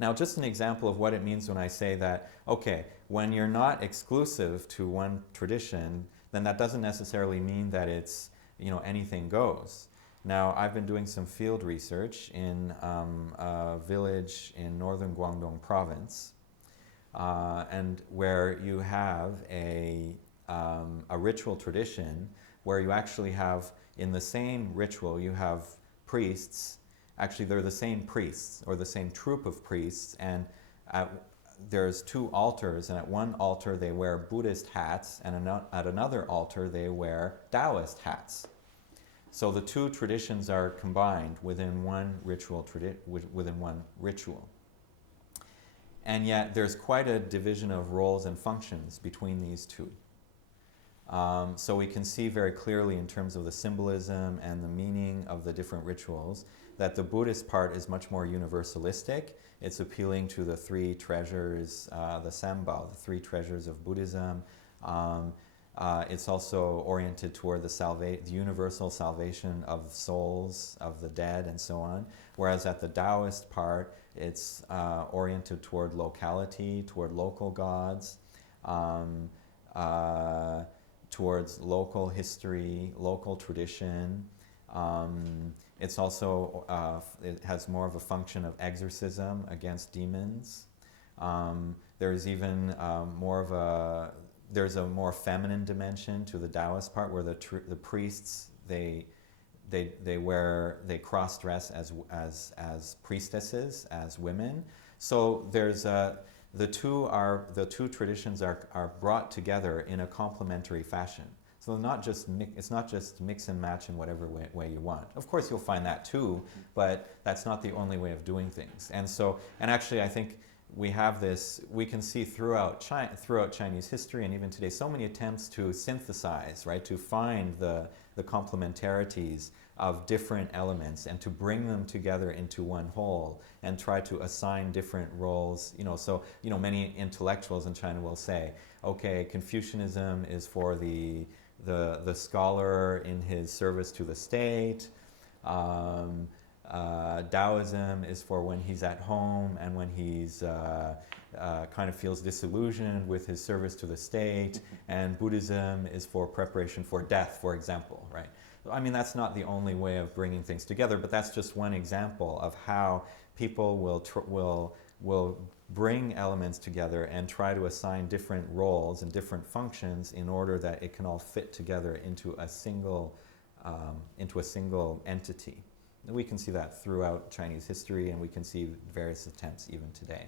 Now, just an example of what it means when I say that, okay, when you're not exclusive to one tradition, then that doesn't necessarily mean that it's, anything goes. Now, I've been doing some field research in a village in northern Guangdong province, and where you have a ritual tradition where you actually have, in the same ritual, you have priests. Actually, they're the same priests, or the same troop of priests, and there's two altars, and at one altar they wear Buddhist hats, and at another altar they wear Taoist hats. So the two traditions are combined within one ritual. And yet there's quite a division of roles and functions between these two. So we can see very clearly in terms of the symbolism and the meaning of the different rituals that the Buddhist part is much more universalistic. It's appealing to the three treasures, the Sambao, the three treasures of Buddhism. It's also oriented toward the universal salvation of souls, of the dead, and so on. Whereas at the Taoist part, it's oriented toward locality, toward local gods, towards local history, local tradition. It's also, it has more of a function of exorcism against demons. There's even there's a more feminine dimension to the Taoist part, where the priests, they cross-dress as priestesses, as women. So there's the two traditions are brought together in a complementary fashion. So it's not just mix and match in whatever way you want. Of course, you'll find that too, but that's not the only way of doing things. And actually, I think we can see throughout Chinese history and even today, so many attempts to synthesize, right, to find the complementarities of different elements and to bring them together into one whole and try to assign different roles. Many intellectuals in China will say, okay, Confucianism is for the scholar in his service to the state. Taoism is for when he's at home and when he's kind of feels disillusioned with his service to the state, and Buddhism is for preparation for death, for example, right? I mean, that's not the only way of bringing things together, but that's just one example of how people will bring elements together and try to assign different roles and different functions in order that it can all fit together into a single entity. We can see that throughout Chinese history, and we can see various attempts even today.